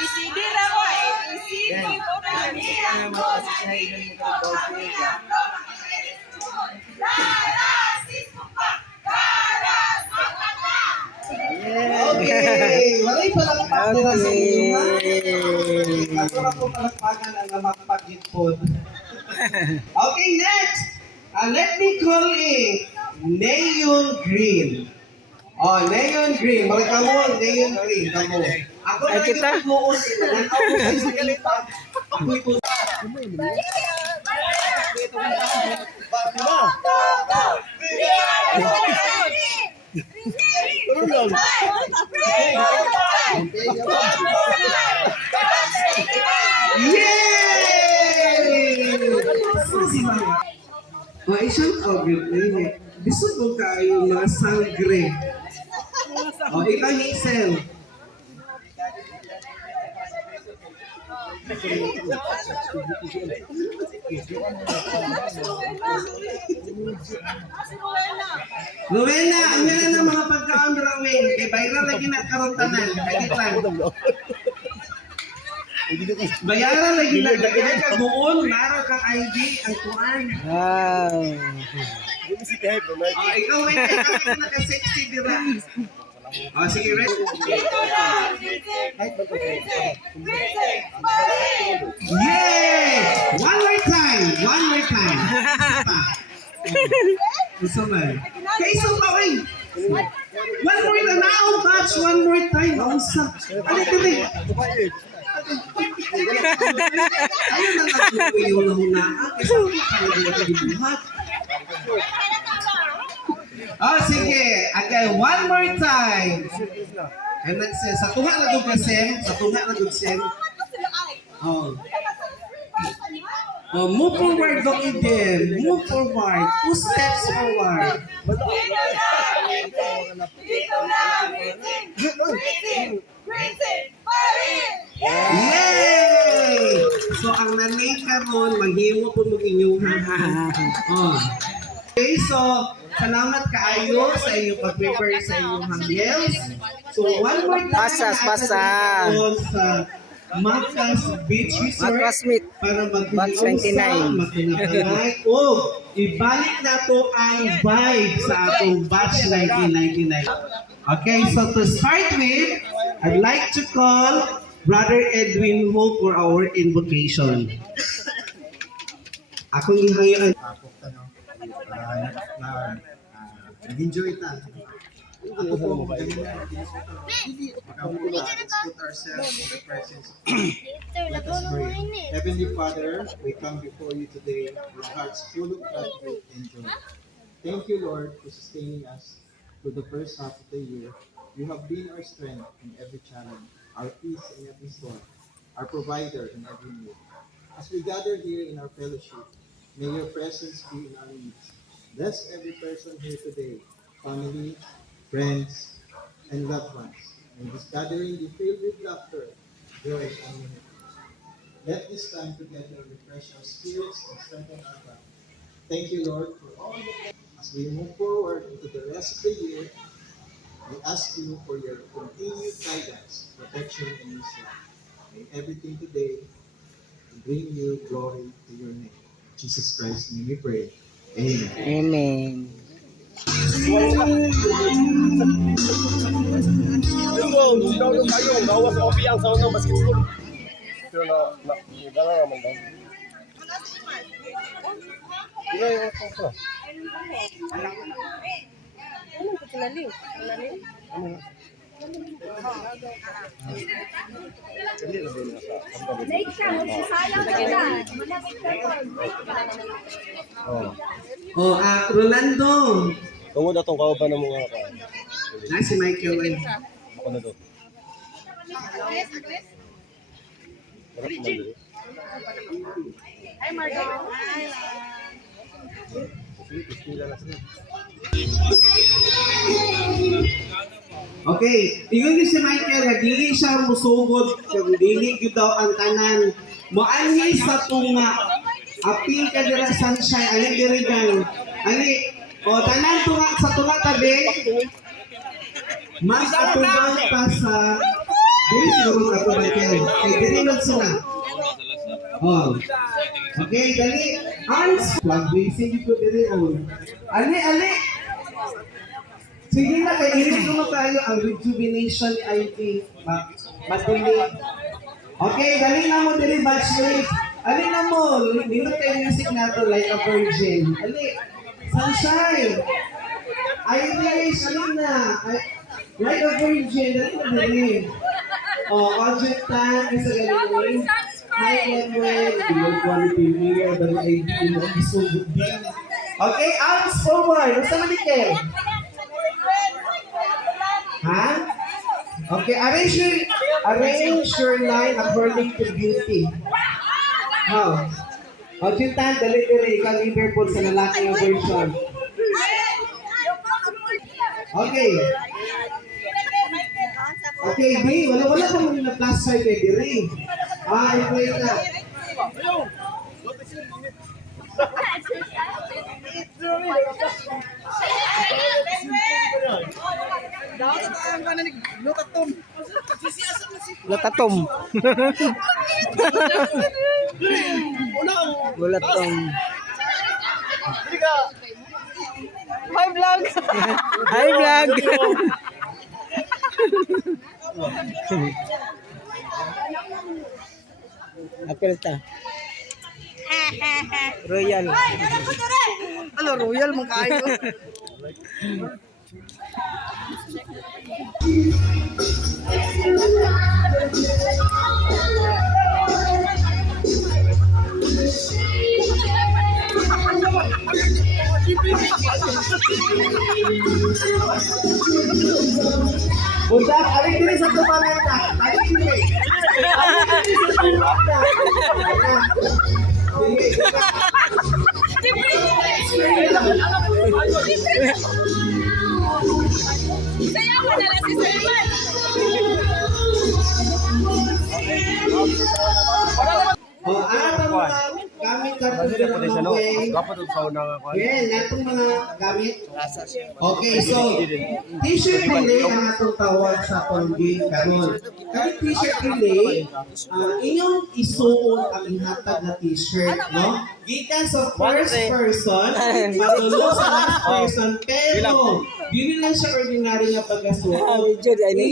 ABCD na mo, ABCD mo na. Okay, walay palakpak nila sa inyo, ha? Ako na po palakpakan ang makapag-ipod. Okay, next. Let me call it Neon Green. Oh, Neon Green. Balik ka mo, Neon Green. Kamo. Ako na kita mo sila. Ako mo sa isilipag. Ako'y po. Yay! Oh, isang audio eh. Gusto ko kayo mga sangre. Oh, ikaw Hazel. Rowena, ang yan ang mga pagkaon Rowena. Kay viral lagi na karontanan. Kagit lang. Bayaran lagi na. Lagi na kabuon. Nara kang ID. Ang kuan. Wow. Oh, ikaw may naka-sexy, di ba? Oh, sige, ready? Yay! One more time! One more time! Gusto man. Kaiso pa, oy! One more time! Naong batch! One more time! Nausa! Ano ka rin? Ayaw na nag-uwi yung lahunaan. Kasi ako na nag-ubuhat. Oh, sige. Again, one more time. And let's say, sa tunga na guglasen. Sa tunga na guglasen. Oh. Oh, move forward, Doc Eden. Move forward. 2 steps forward. Yay! So, ang nanay karon maghiwa po mag inyong hahan. Oh. Okay, so, salamat kaayo sa inyong pag-prepare sa inyong hanggels. So, one more time. Pasas. Sa Macas Beach Resort. Macas Meet. Para Batch 29. magpinapalay. O, ibalik na to ang vibe sa atong batch 1999. Okay, so to start with, I'd like to call Brother Edwin Ho for our invocation. Akong ihayaan. Nag-enjoy ta. Ako po, magaling na let's put ourselves in the presence of God. Let us pray. Heavenly Father, we come before you today with hearts full of gratitude and joy. Thank you, Lord, for sustaining us through the first half of the year. You have been our strength in every challenge, our peace in every storm, our provider in every need. As we gather here in our fellowship, may your presence be in our midst. Bless every person here today, family, friends, and loved ones. May this gathering be filled with laughter, joy, and unity. Let this time together refresh our spirits and strengthen our body. Thank you, Lord, for all the as we move forward into the rest of the year. We ask you for your continued guidance, protection, and wisdom. May everything today bring you glory to your name. Jesus Christ, may we pray. Amen. Amen. Rolando. Tungod atong kauban ng mga ka. Na si Michael ay. Ako na to. Hi, Margo. Okay, ingon ni si Michael nga dili siya musugod kag dili gyud daw ang tanan. Moanhi sa tunga. Apil ka dira sunshine ani diri gang. Ani o tanan tunga sa tunga tabi. Mas atubang pa sa Dili siguro ka to Michael. Kay dili man sila. Oh. Okay, dali. Arms. Pag-basing ko dili on. Ali. Sige na, kay irin ko tayo ang rejuvenation ni IT. Matuloy. Okay, dali na mo dili batchmate. Ali na mo. Nindot kayo music na to like a virgin. Ali. Sunshine. Irish, ali na. Like a virgin. Dali na dali. Object time is a galing. High level. Below quality mirror. Dali ay di mo isugod din. Okay, arms forward. Basta malikil. Ha? Okay, arrange your line according to beauty. How? O, Jintan, dali-dali, ikaw Liverpool sa lalaki ng version. Okay. Okay, B, wala pa muna na plus side kay Diri. I-play na. Latatom. Latatom. Hi vlog. Hi vlog. Apel ta. Royal. Ano royal mong kayo? Budak, alik diri sa tumangan na. Alik diri. Alik diri sa tumangan na. Saya mo na lang si Sulaiman. Atong mga gamit karton ng mga way. Dapat ito sa unang ako. Yan, natong mga gamit. Okay, so, t-shirt relay ang atong tawag sa Tonggi karon. Kani t-shirt relay, inyong isuon ang ihatag na t-shirt, no? Gikan sa first person, patulog sa last person, pero dili lang siya ordinary nga pagkasuot. Video di ay ni.